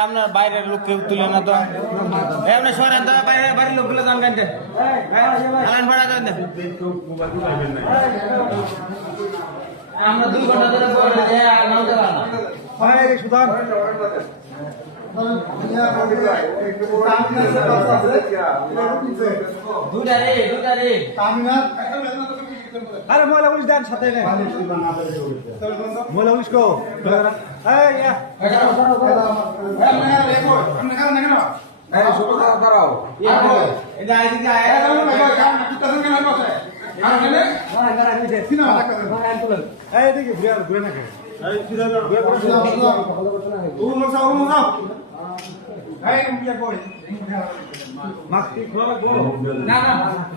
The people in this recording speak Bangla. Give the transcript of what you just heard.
আপনার বাইরের লোক কেউ তুলে না তো। আপনি সরেন তো বাইরে বাড়ির লোকগুলো ভাড়া দেন আমরা দুই ঘণ্টা ধরে রে আরে ময়লা পুলিশ দেন সাথে নে ময়লা পুলিশ কো এই ইয়া এটা এই দেখি ঘুরে ঘুরে না না না।